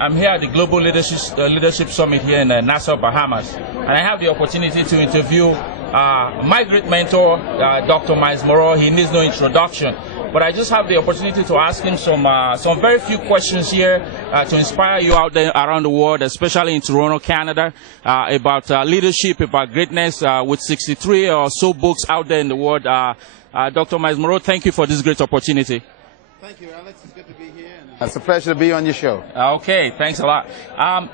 I'm here at the Global Leadership Summit here in Nassau, Bahamas, and I have the opportunity to interview my great mentor, Dr. Myles Munroe. He needs no introduction, but I just have the opportunity to ask him some very few questions here to inspire you out there around the world, especially in Toronto, Canada, about leadership, about greatness, with 63 or so books out there in the world. Dr. Myles Munroe, thank you for this great opportunity. Thank you, Alex. It's good to be here. It's a pleasure to be on your show. Okay, thanks a lot.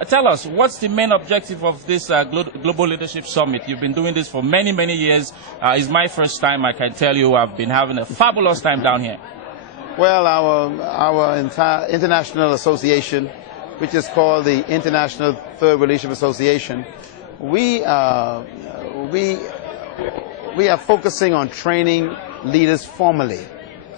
Tell us, what's the main objective of this Global Leadership Summit? You've been doing this for many, many years. It's my first time. I can tell you I've been having a fabulous time down here. Well, our entire international association, which is called the International Third Leadership Association, we are focusing on training leaders formally.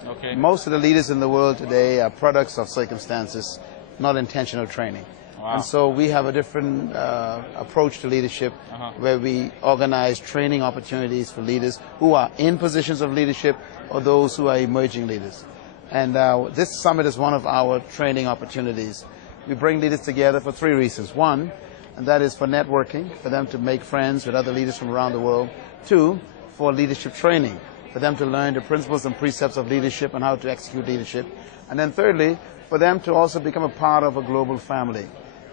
Okay. Most of the leaders in the world today are products of circumstances, not intentional training. Wow. And so we have a different approach to leadership, where we organize training opportunities for leaders who are in positions of leadership or those who are emerging leaders. And this summit is one of our training opportunities. We bring leaders together for three reasons. One, and that is for networking, for them to make friends with other leaders from around the world. Two, for leadership training, for them to learn the principles and precepts of leadership and how to execute leadership. And then thirdly, for them to also become a part of a global family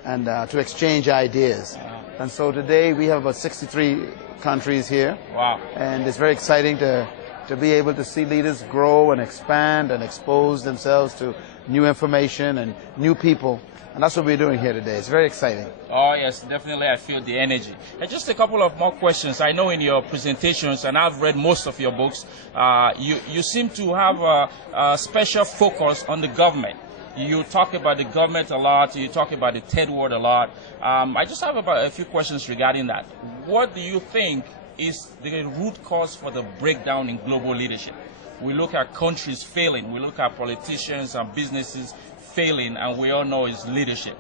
and to exchange ideas. And so today we have about 63 countries here. Wow. And it's very exciting to be able to see leaders grow and expand and expose themselves to new information and new people. And that's what we're doing here today. It's very exciting. Oh, yes, definitely. I feel the energy. And just a couple of more questions. I know in your presentations, and I've read most of your books, you seem to have a special focus on the government. You talk about the government a lot. You talk about the third world a lot. I just have about a few questions regarding that. What do you think is the root cause for the breakdown in global leadership? We look at countries failing. We look at politicians and businesses failing, and we all know it's leadership.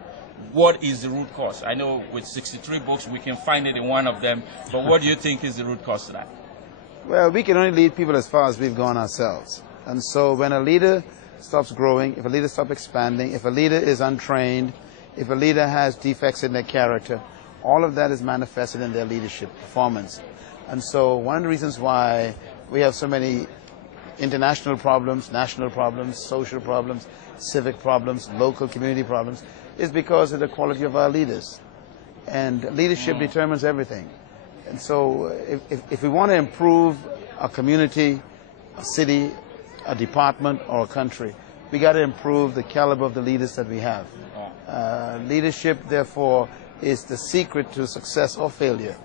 What is the root cause? I know with 63 books we can find it in one of them, but what do you think is the root cause to that? Well, we can only lead people as far as we've gone ourselves. And so when a leader stops growing, if a leader stops expanding, if a leader is untrained, if a leader has defects in their character, all of that is manifested in their leadership performance. And so one of the reasons why we have so many international problems, national problems, social problems, civic problems, local community problems, is because of the quality of our leaders. And leadership determines everything. And so if we want to improve a community, a city, a department, or a country, we got to improve the caliber of the leaders that we have. Leadership, therefore, is the secret to success or failure.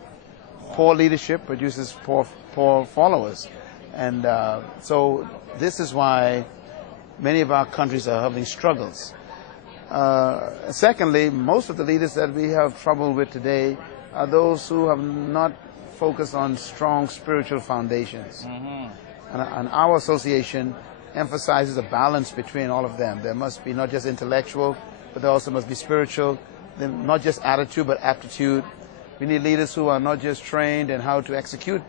Poor leadership produces poor followers. And so this is why many of our countries are having struggles. Secondly, most of the leaders that we have trouble with today are those who have not focused on strong spiritual foundations. And our association emphasizes a balance between all of them. There must be not just intellectual, but there also must be spiritual, not just attitude, but aptitude. We need leaders who are not just trained in how to execute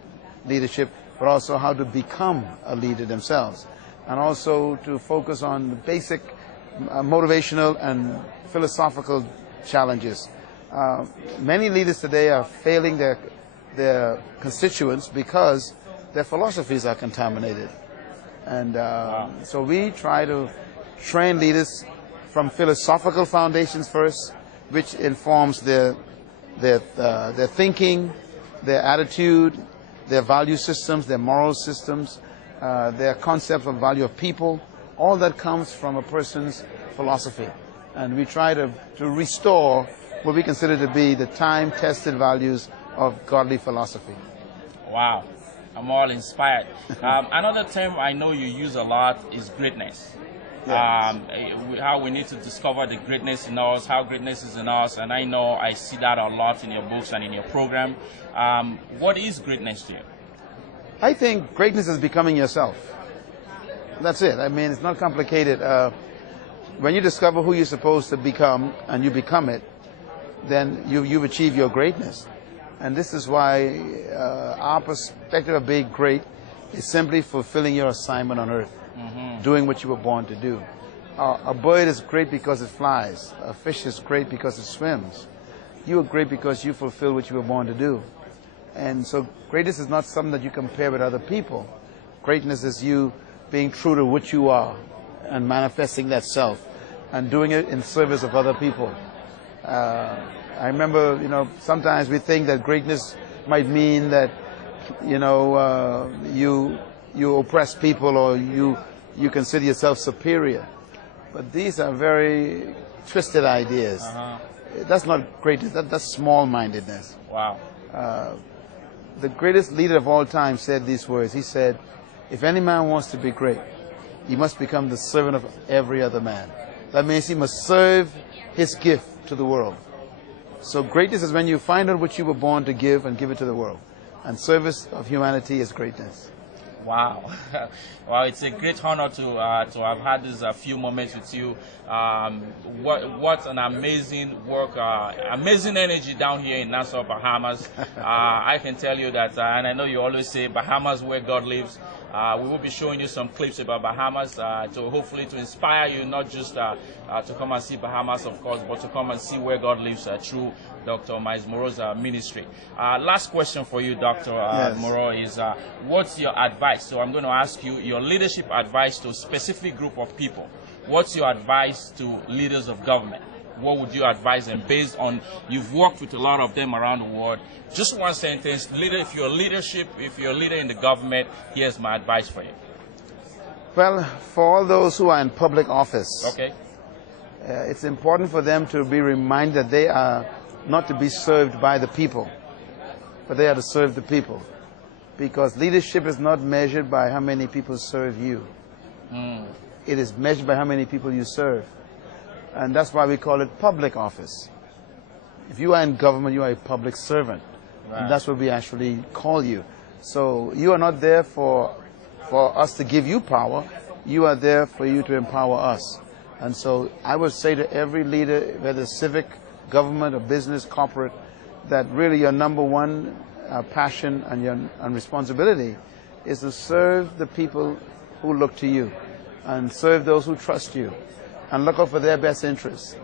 leadership, but also how to become a leader themselves, and also to focus on the basic motivational and philosophical challenges. Many leaders today are failing their constituents because their philosophies are contaminated. And so we try to train leaders from philosophical foundations first, which informs their thinking, their attitude, their value systems, their moral systems, their concept of value of people. All that comes from a person's philosophy. And we try to restore what we consider to be the time-tested values of godly philosophy. Wow, I'm all inspired. Another term I know you use a lot is greatness. Yes. How we need to discover the greatness in us, how greatness is in us, and I know I see that a lot in your books and in your program. What is greatness to you? I think greatness is becoming yourself. That's it. I mean, it's not complicated. When you discover who you're supposed to become and you become it, then you've achieved your greatness. And this is why our perspective of being great is simply fulfilling your assignment on earth, doing what you were born to do. A bird is great because it flies. A fish is great because it swims. You are great because you fulfill what you were born to do. And so greatness is not something that you compare with other people. Greatness is you being true to what you are and manifesting that self and doing it in service of other people. I remember, sometimes we think that greatness might mean that, you oppress people or you consider yourself superior. But these are very twisted ideas. That's not greatness, that's small-mindedness. Wow. The greatest leader of all time said these words. He said, if any man wants to be great, he must become the servant of every other man. That means he must serve his gift to the world. So greatness is when you find out what you were born to give and give it to the world. And service of humanity is greatness. Wow. Well, it's a great honor to have had these few moments with you. What an amazing work, amazing energy down here in Nassau, Bahamas. I can tell you that, and I know you always say Bahamas where God lives. We will be showing you some clips about Bahamas to hopefully to inspire you, not just to come and see Bahamas, of course, but to come and see where God lives through Dr. Myles Munroe's ministry. Last question for you, Dr. Munroe, is what's your advice? So I'm going to ask you your leadership advice to a specific group of people. What's your advice to leaders of government? What would you advise them based on, you've worked with a lot of them around the world. Just one sentence, leader, if you're a leader in the government, here's my advice for you. Well, for all those who are in public office, okay, it's important for them to be reminded that they are not to be served by the people, but they are to serve the people. Because leadership is not measured by how many people serve you. It is measured by how many people you serve. And that's why we call it public office. If you are in government, you are a public servant. Right. And that's what we actually call you. So you are not there for us to give you power. You are there for you to empower us. And so I would say to every leader, whether civic, government, or business, corporate, that really your number one passion and responsibility is to serve the people who look to you and serve those who trust you and look out for their best interests.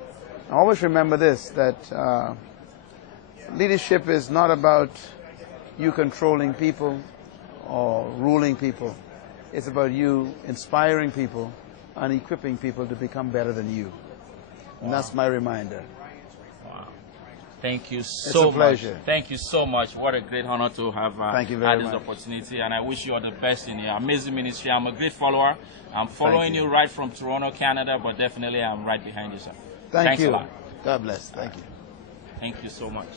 Always remember this, that leadership is not about you controlling people or ruling people. It's about you inspiring people and equipping people to become better than you. And that's my reminder. Wow. Thank you so much. It's a pleasure. Thank you so much. What a great honor to have had this opportunity. And I wish you all the best in your amazing ministry. I'm a great follower. I'm following you right from Toronto, Canada, but definitely I'm right behind you, sir. Thanks you. a lot. God bless. Thank you. Thank you so much.